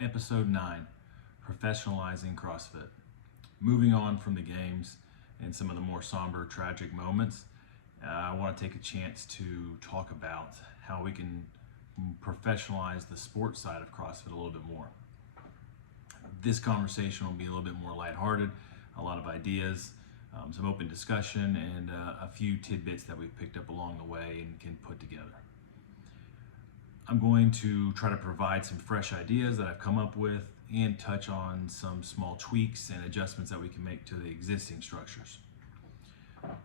Episode 9, Professionalizing CrossFit. Moving on from the games and some of the more somber, tragic moments, I want to take a chance to talk about how we can professionalize the sports side of CrossFit a little bit more. This conversation will be a little bit more lighthearted, a lot of ideas, some open discussion, and a few tidbits that we've picked up along the way and can put together. I'm going to try to provide some fresh ideas that I've come up with and touch on some small tweaks and adjustments that we can make to the existing structures.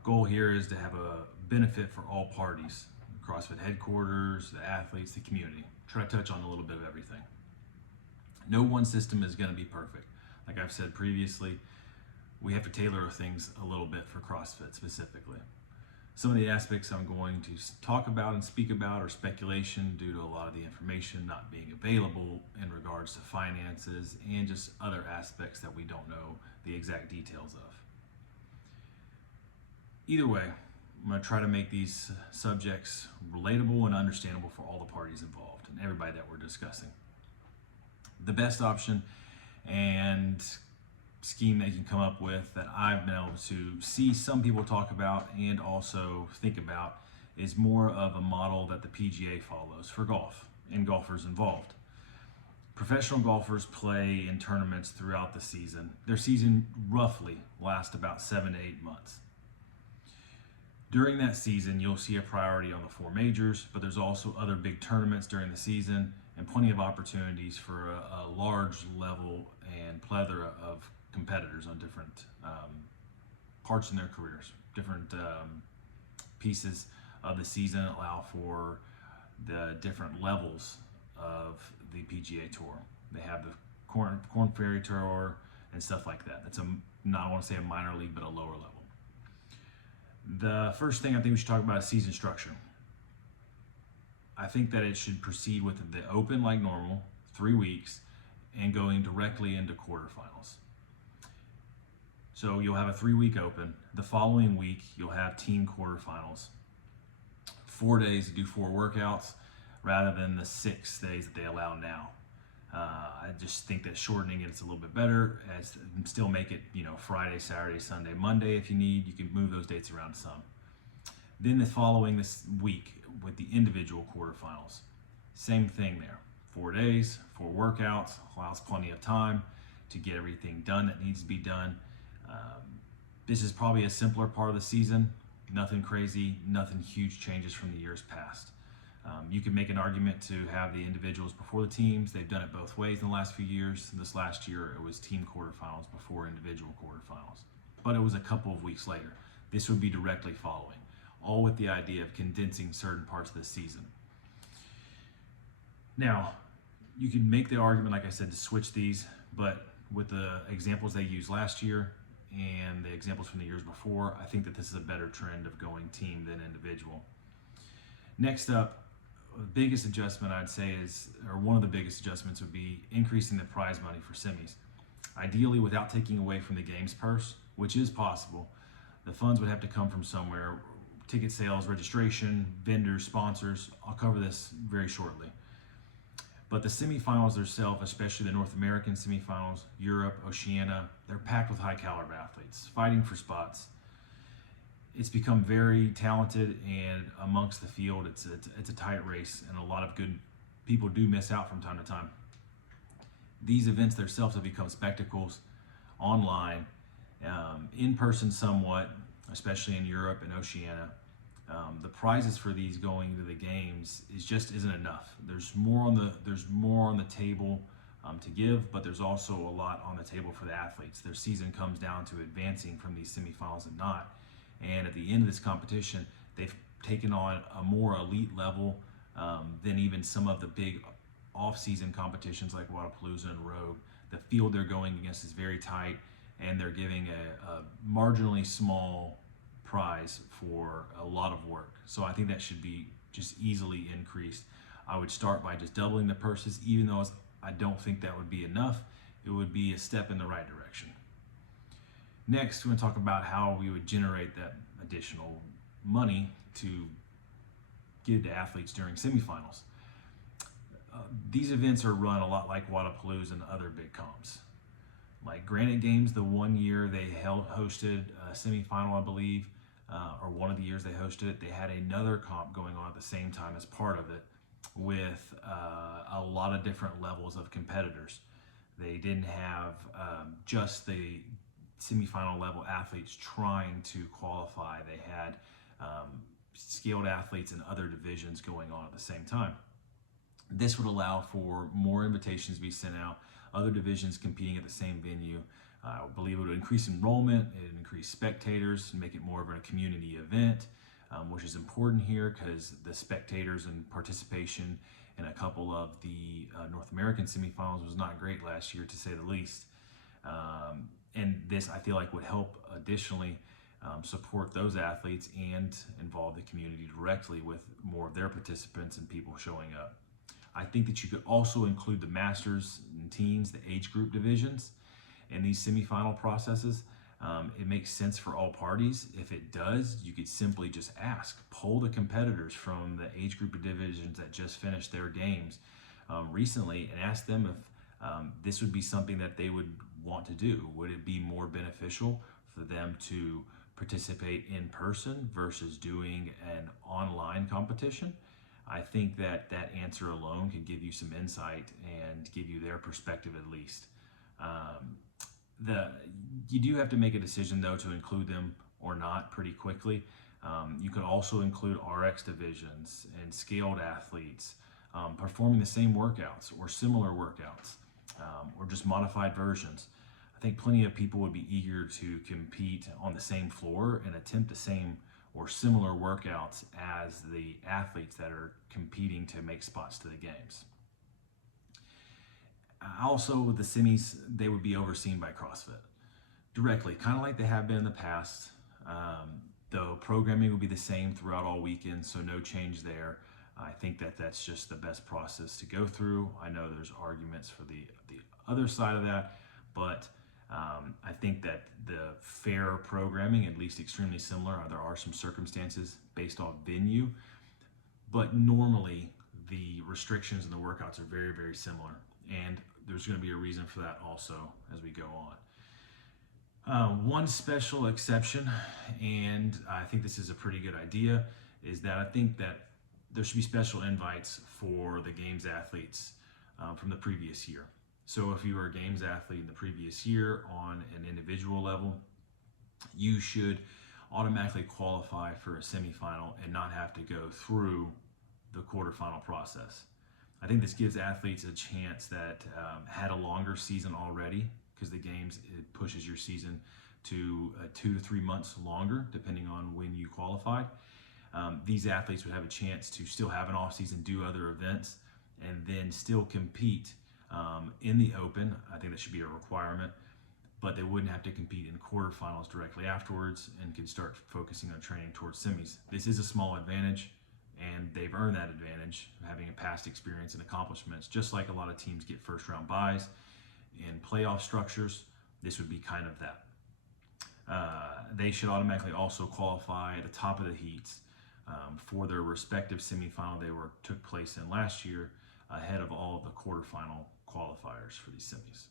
Goal here is to have a benefit for all parties, the CrossFit headquarters, the athletes, the community. Try to touch on a little bit of everything. No one system is going to be perfect. Like I've said previously, we have to tailor things a little bit for CrossFit specifically. Some of the aspects I'm going to talk about and speak about are speculation due to a lot of the information not being available in regards to finances and just other aspects that we don't know the exact details of. Either way, I'm going to try to make these subjects relatable and understandable for all the parties involved and everybody that we're discussing. The best option and scheme that you can come up with that I've been able to see some people talk about and also think about is more of a model that the PGA follows for golf and golfers involved. Professional golfers play in tournaments throughout the season. Their season roughly lasts about 7 to 8 months. During that season, you'll see a priority on the 4 majors, but there's also other big tournaments during the season and plenty of opportunities for a large level and plethora of competitors on different parts in their careers. Different pieces of the season allow for the different levels of the PGA Tour. They have the Corn Ferry Tour and stuff like that. That's not, I want to say a minor league, but a lower level. The first thing I think we should talk about is season structure. I think that it should proceed with the Open like normal, 3 weeks, and going directly into quarterfinals. So you'll have a 3-week Open. The following week, you'll have team quarterfinals. 4 days to do 4 workouts rather than the 6 days that they allow now. I just think that shortening it's a little bit better, as still make it, Friday, Saturday, Sunday, Monday if you need. You can move those dates around some. Then the following this week with the individual quarterfinals, same thing there. 4 days, 4 workouts, allows plenty of time to get everything done that needs to be done. This is probably a simpler part of the season. Nothing crazy, nothing huge changes from the years past. You can make an argument to have the individuals before the teams. They've done it both ways in the last few years. This last year, it was team quarterfinals before individual quarterfinals. But it was a couple of weeks later. This would be directly following, all with the idea of condensing certain parts of the season. Now, you can make the argument, like I said, to switch these, but with the examples they used last year and the examples from the years before, I think that this is a better trend of going team than individual. Next up, the biggest adjustment I'd say one of the biggest adjustments would be increasing the prize money for semis. Ideally, without taking away from the games purse, which is possible, the funds would have to come from somewhere. Ticket sales, registration, vendors, sponsors. I'll cover this very shortly. But the semifinals themselves, especially the North American semifinals, Europe, Oceania, they're packed with high caliber athletes fighting for spots. It's become very talented, and amongst the field, it's a tight race, and a lot of good people do miss out from time to time. These events themselves have become spectacles online, in person somewhat, especially in Europe and Oceania. The prizes for these going to the games isn't enough. There's more on the table to give, but there's also a lot on the table for the athletes. Their season comes down to advancing from these semifinals and not. And at the end of this competition, they've taken on a more elite level than even some of the big off-season competitions like Wadapalooza and Rogue. The field they're going against is very tight, and they're giving a marginally small prize for a lot of work. So I think that should be just easily increased. I would start by just doubling the purses, even though I don't think that would be enough. It would be a step in the right direction. Next, we're going to talk about how we would generate that additional money to give to athletes during semifinals. these events are run a lot like Wadapalooza and other big comps. Like Granite Games, the one year they hosted a semifinal, I believe, or one of the years they hosted it, they had another comp going on at the same time as part of it with a lot of different levels of competitors. They didn't have just the semifinal level athletes trying to qualify. They had skilled athletes in other divisions going on at the same time. This would allow for more invitations to be sent out, other divisions competing at the same venue. I believe it would increase enrollment, it would increase spectators, and make it more of a community event, which is important here because the spectators and participation in a couple of the North American semifinals was not great last year, to say the least. And this, I feel like, would help additionally support those athletes and involve the community directly with more of their participants and people showing up. I think that you could also include the masters and teams, the age group divisions, in these semifinal processes. It makes sense for all parties. If it does, you could simply just poll the competitors from the age group of divisions that just finished their games recently and ask them if this would be something that they would want to do. Would it be more beneficial for them to participate in person versus doing an online competition? I think that answer alone can give you some insight and give you their perspective at least. You do have to make a decision though to include them or not pretty quickly. You could also include RX divisions and scaled athletes performing the same workouts or similar workouts or just modified versions. I think plenty of people would be eager to compete on the same floor and attempt the same or similar workouts as the athletes that are competing to make spots to the games. Also, with the semis, they would be overseen by CrossFit directly, kind of like they have been in the past. The programming will be the same throughout all weekends, so no change there. I think that that's just the best process to go through. I know there's arguments for the other side of that, but I think that the fair programming, at least extremely similar. There are some circumstances based off venue, but normally the restrictions and the workouts are very, very similar. And there's going to be a reason for that also as we go on. One special exception, and I think this is a pretty good idea, is that I think that there should be special invites for the games athletes from the previous year. So if you were a games athlete in the previous year on an individual level, you should automatically qualify for a semifinal and not have to go through the quarterfinal process. I think this gives athletes a chance that had a longer season already, because the games, it pushes your season to 2 to 3 months longer, depending on when you qualified. These athletes would have a chance to still have an off season, do other events, and then still compete in the open. I think that should be a requirement, but they wouldn't have to compete in quarterfinals directly afterwards and can start focusing on training towards semis. This is a small advantage, and they've earned that advantage, having a past experience and accomplishments. Just like a lot of teams get first round buys in playoff structures, this would be kind of that. They should automatically also qualify at the top of the heats for their respective semifinal took place in last year, ahead of all of the quarterfinal qualifiers for these semis.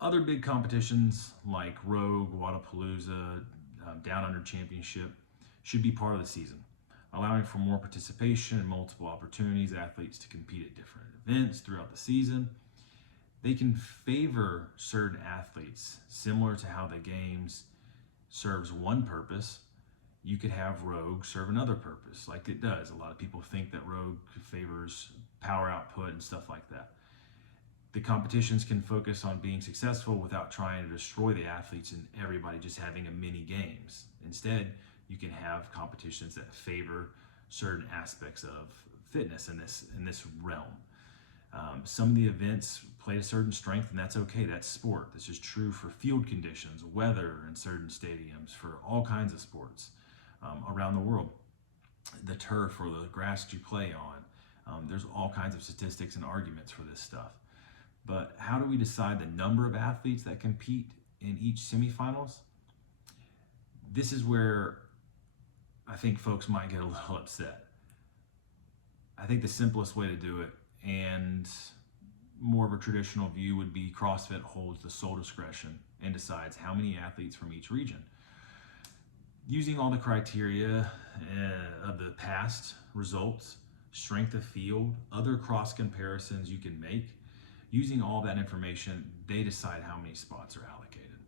Other big competitions like Rogue, Wadapalooza, Down Under Championship should be part of the season, allowing for more participation and multiple opportunities, athletes to compete at different events throughout the season. They can favor certain athletes, similar to how the games serves one purpose. You could have Rogue serve another purpose, like it does. A lot of people think that Rogue favors power output and stuff like that. The competitions can focus on being successful without trying to destroy the athletes and everybody just having a mini games. Instead, you can have competitions that favor certain aspects of fitness in this realm. Some of the events play to certain strength, and that's okay. That's sport. This is true for field conditions, weather in certain stadiums, for all kinds of sports around the world. The turf or the grass that you play on. There's all kinds of statistics and arguments for this stuff. But how do we decide the number of athletes that compete in each semifinals? This is where I think folks might get a little upset. I think the simplest way to do it and more of a traditional view would be CrossFit holds the sole discretion and decides how many athletes from each region. Using all the criteria of the past results, strength of field, other cross comparisons you can make, using all that information, they decide how many spots are allocated.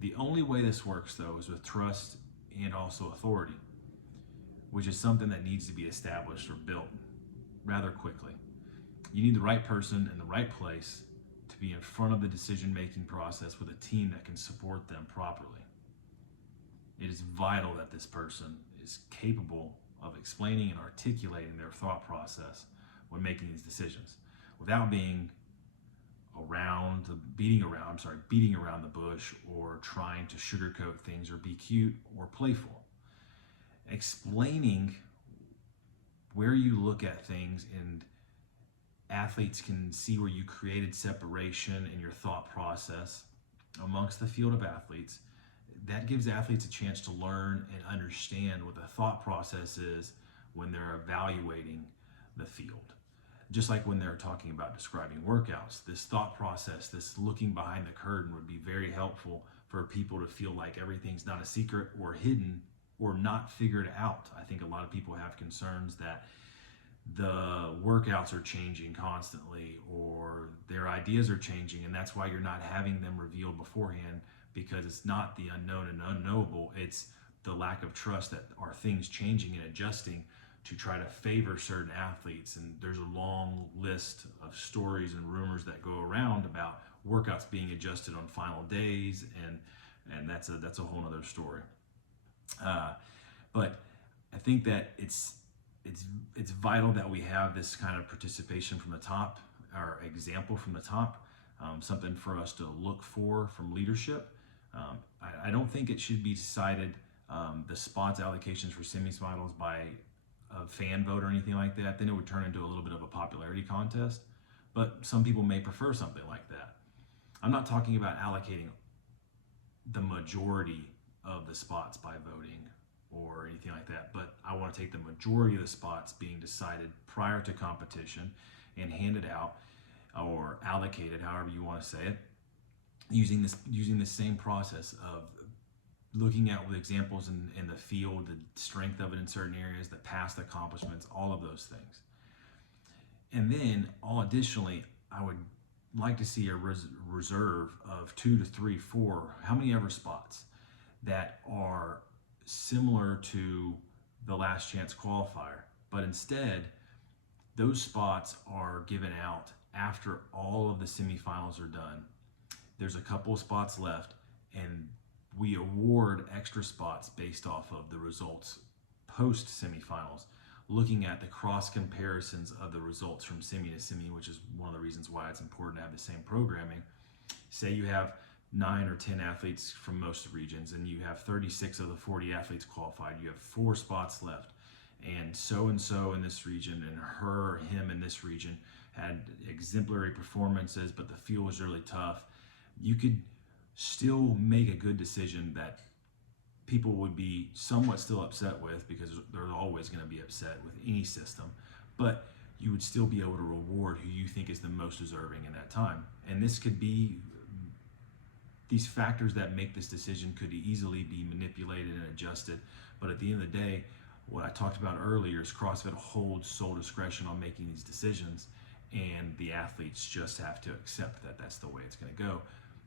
The only way this works, though, is with trust and also authority, which is something that needs to be established or built rather quickly. You need the right person in the right place to be in front of the decision-making process with a team that can support them properly. It is vital that this person is capable of explaining and articulating their thought process when making these decisions without beating around the bush or trying to sugarcoat things or be cute or playful. Explaining where you look at things, and athletes can see where you created separation in your thought process amongst the field of athletes. That gives athletes a chance to learn and understand what the thought process is when they're evaluating the field. Just like when they're talking about describing workouts, this thought process, this looking behind the curtain would be very helpful for people to feel like everything's not a secret or hidden or not figured out. I think a lot of people have concerns that the workouts are changing constantly or their ideas are changing, and that's why you're not having them revealed beforehand, because it's not the unknown and unknowable, it's the lack of trust that are things changing and adjusting to try to favor certain athletes. And there's a long list of stories and rumors that go around about workouts being adjusted on final days, and that's a whole other story. But I think that it's vital that we have this kind of participation from the top, or example from the top, something for us to look for from leadership. I don't think it should be decided, the spots allocations for semifinals, by a fan vote or anything like that. Then it would turn into a little bit of a popularity contest. But some people may prefer something like that. I'm not talking about allocating the majority of the spots by voting or anything like that, but I want to take the majority of the spots being decided prior to competition and handed out or allocated, however you want to say it, using the same process of looking at the examples in the field, the strength of it in certain areas, the past accomplishments, all of those things. And then additionally, I would like to see a reserve of 2 to 3, 4, how many ever spots that are similar to the last chance qualifier, but instead those spots are given out after all of the semifinals are done. There's a couple of spots left, and we award extra spots based off of the results post semifinals, looking at the cross comparisons of the results from semi to semi, which is one of the reasons why it's important to have the same programming. Say you have 9 or 10 athletes from most regions, and you have 36 of the 40 athletes qualified. You have 4 spots left, and so in this region and her or him in this region had exemplary performances, but the field was really tough. You could still make a good decision that people would be somewhat still upset with, because they're always going to be upset with any system, but you would still be able to reward who you think is the most deserving in that time. And this could be, these factors that make this decision could easily be manipulated and adjusted, but at the end of the day, what I talked about earlier is CrossFit holds sole discretion on making these decisions, and the athletes just have to accept that that's the way it's going to go.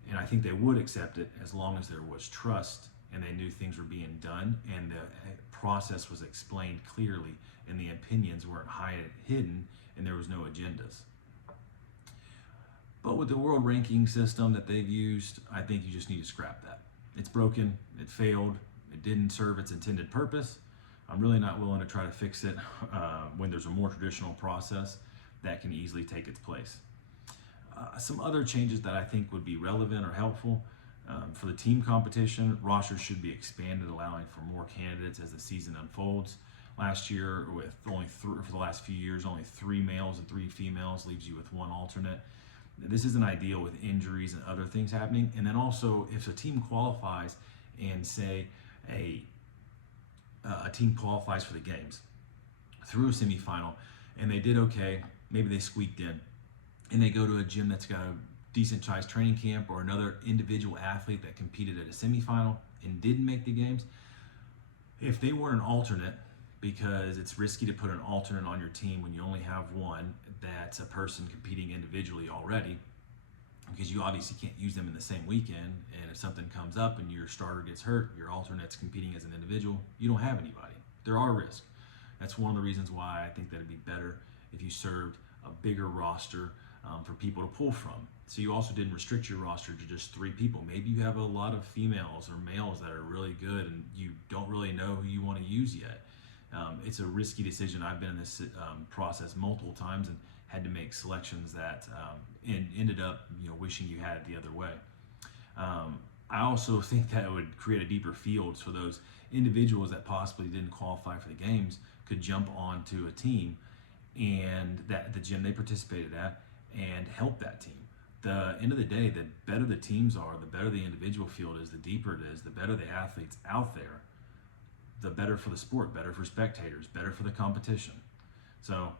And I think they would accept it as long as there was trust and they knew things were being done and the process was explained clearly and the opinions weren't hidden and there was no agendas. But with the world ranking system that they've used, I think you just need to scrap that. It's broken, it failed, it didn't serve its intended purpose. I'm really not willing to try to fix it when there's a more traditional process that can easily take its place. Some other changes that I think would be relevant or helpful for the team competition: rosters should be expanded, allowing for more candidates as the season unfolds. Last year, with only for the last few years, only 3 males and 3 females leaves you with 1 alternate. This isn't ideal with injuries and other things happening. And then also, if a team qualifies and say a team qualifies for the games through a semifinal and they did okay, maybe they squeaked in, and they go to a gym that's got a decent sized training camp, or another individual athlete that competed at a semifinal and didn't make the games. If they weren't an alternate, because it's risky to put an alternate on your team when you only have one that's a person competing individually already, because you obviously can't use them in the same weekend. And if something comes up and your starter gets hurt, your alternate's competing as an individual, you don't have anybody. There are risks. That's one of the reasons why I think that it'd be better if you served a bigger roster for people to pull from. So you also didn't restrict your roster to just 3 people. Maybe you have a lot of females or males that are really good and you don't really know who you want to use yet. It's a risky decision. I've been in this process multiple times and had to make selections that ended up, wishing you had it the other way. I also think that it would create a deeper field, so those individuals that possibly didn't qualify for the games could jump onto a team and that the gym they participated at and help that team. The end of the day, the better the teams are, the better the individual field is, the deeper it is, the better the athletes out there, the better for the sport, better for spectators, better for the competition. So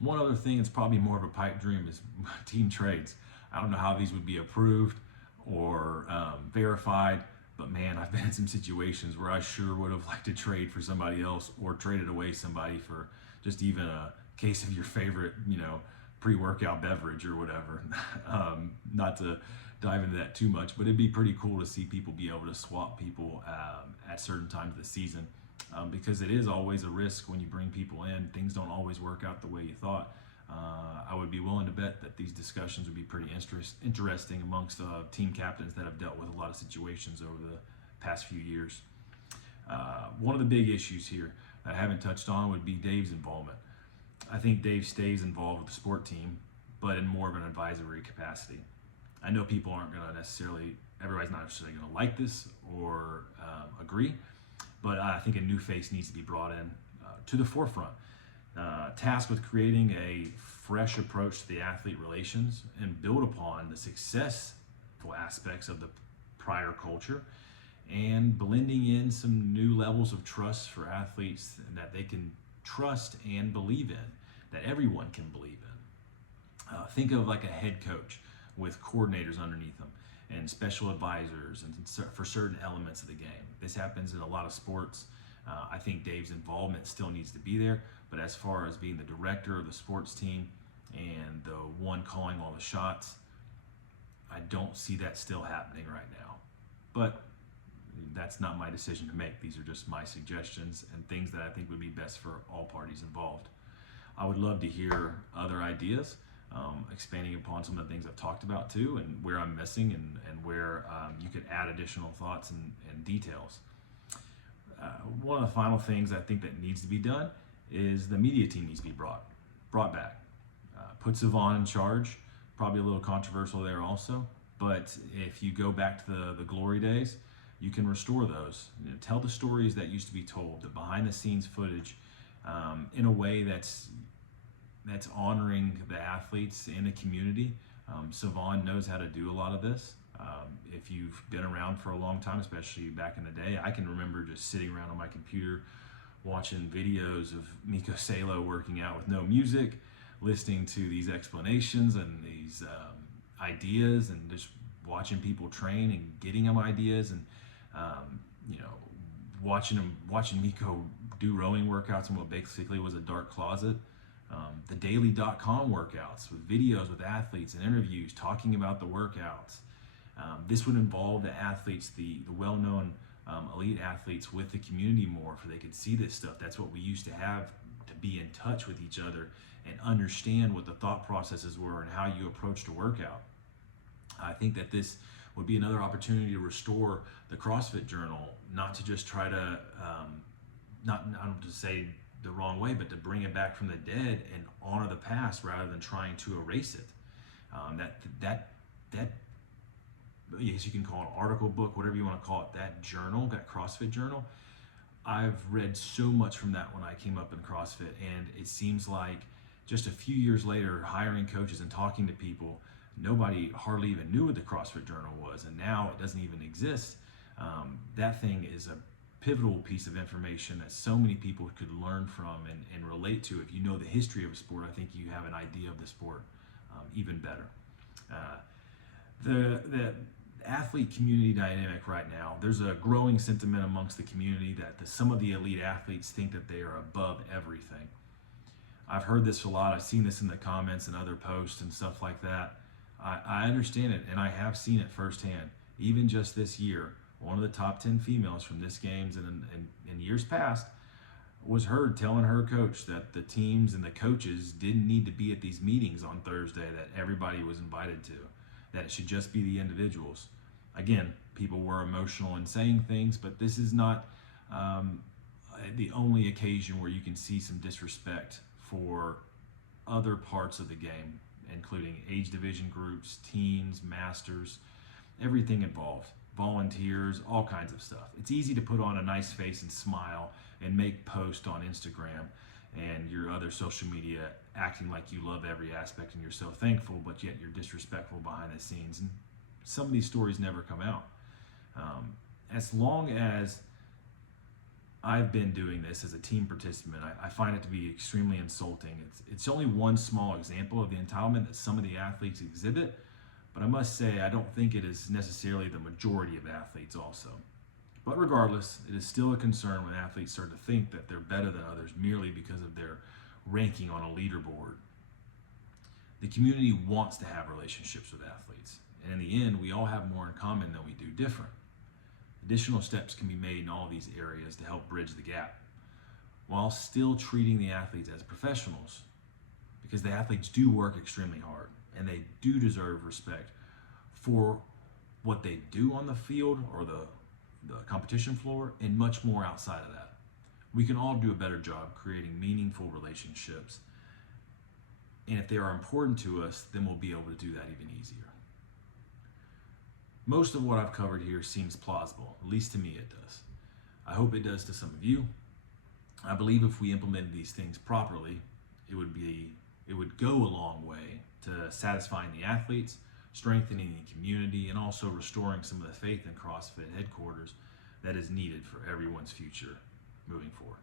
one other thing that's probably more of a pipe dream is team trades. I don't know how these would be approved or verified, but man, I've been in some situations where I sure would have liked to trade for somebody else, or traded away somebody for just even a case of your favorite, pre-workout beverage or whatever. Not to dive into that too much, but it'd be pretty cool to see people be able to swap people at certain times of the season, because it is always a risk when you bring people in. Things don't always work out the way you thought. I would be willing to bet that these discussions would be pretty interesting amongst team captains that have dealt with a lot of situations over the past few years. One of the big issues here that I haven't touched on would be Dave's involvement. I think Dave stays involved with the sport team, but in more of an advisory capacity. I know people aren't going to necessarily, everybody's not necessarily going to like this or agree, but I think a new face needs to be brought in to the forefront. Tasked with creating a fresh approach to the athlete relations and build upon the successful aspects of the prior culture, and blending in some new levels of trust for athletes that they can trust and believe in, that everyone can believe in. Think of like a head coach with coordinators underneath them and special advisors and for certain elements of the game. This happens in a lot of sports. I think Dave's involvement still needs to be there, but as far as being the director of the sports team and the one calling all the shots, I don't see that still happening right now. But that's not my decision to make. These are just my suggestions and things that I think would be best for all parties involved. I would love to hear other ideas, expanding upon some of the things I've talked about too, and where I'm missing, and where you could add additional thoughts and details. One of the final things I think that needs to be done is the media team needs to be brought back. Put Savon in charge, probably a little controversial there also, but if you go back to the glory days, you can restore those. Tell the stories that used to be told, the behind the scenes footage, in a way that's honoring the athletes and the community. Savon knows how to do a lot of this. If you've been around for a long time, especially back in the day, I can remember just sitting around on my computer watching videos of Miko Salo working out with no music, listening to these explanations and these ideas, and just watching people train and getting them ideas, and watching Miko do rowing workouts in what basically was a dark closet. The daily.com workouts with videos with athletes and interviews talking about the workouts. This would involve the athletes, the well-known elite athletes, with the community more, for they could see this stuff. That's what we used to have, to be in touch with each other and understand what the thought processes were and how you approached a workout. I think that this would be another opportunity to restore the CrossFit Journal, not to just try to, not to say the wrong way, but to bring it back from the dead and honor the past rather than trying to erase it. That yes, you can call it article, book, whatever you want to call it, that journal, that CrossFit Journal, I've read so much from that when I came up in CrossFit, and it seems like just a few years later, hiring coaches and talking to people, nobody hardly even knew what the CrossFit Journal was, and now it doesn't even exist. That thing is a pivotal piece of information that so many people could learn from and relate to. If you know the history of a sport, I think you have an idea of the sport even better. The athlete community dynamic right now, there's a growing sentiment amongst the community that some of the elite athletes think that they are above everything. I've heard this a lot. I've seen this in the comments and other posts and stuff like that. I understand it, and I have seen it firsthand. Even just this year, one of the top 10 females from this games and in years past was heard telling her coach that the teams and the coaches didn't need to be at these meetings on Thursday that everybody was invited to, that it should just be the individuals. Again, people were emotional in saying things, but this is not the only occasion where you can see some disrespect for other parts of the game, including age division groups, teens, masters, everything involved, volunteers, all kinds of stuff. It's easy to put on a nice face and smile and make posts on Instagram and your other social media acting like you love every aspect and you're so thankful, but yet you're disrespectful behind the scenes. And some of these stories never come out. As long as I've been doing this as a team participant, I find it to be extremely insulting. It's only one small example of the entitlement that some of the athletes exhibit, but I must say I don't think it is necessarily the majority of athletes also. But regardless, it is still a concern when athletes start to think that they're better than others merely because of their ranking on a leaderboard. The community wants to have relationships with athletes, and in the end, we all have more in common than we do different. Additional steps can be made in all these areas to help bridge the gap, while still treating the athletes as professionals, because the athletes do work extremely hard, and they do deserve respect for what they do on the field or the competition floor, and much more outside of that. We can all do a better job creating meaningful relationships, and if they are important to us, then we'll be able to do that even easier. Most of what I've covered here seems plausible, at least to me it does. I hope it does to some of you. I believe if we implemented these things properly, it would go a long way to satisfying the athletes, strengthening the community, and also restoring some of the faith in CrossFit headquarters that is needed for everyone's future moving forward.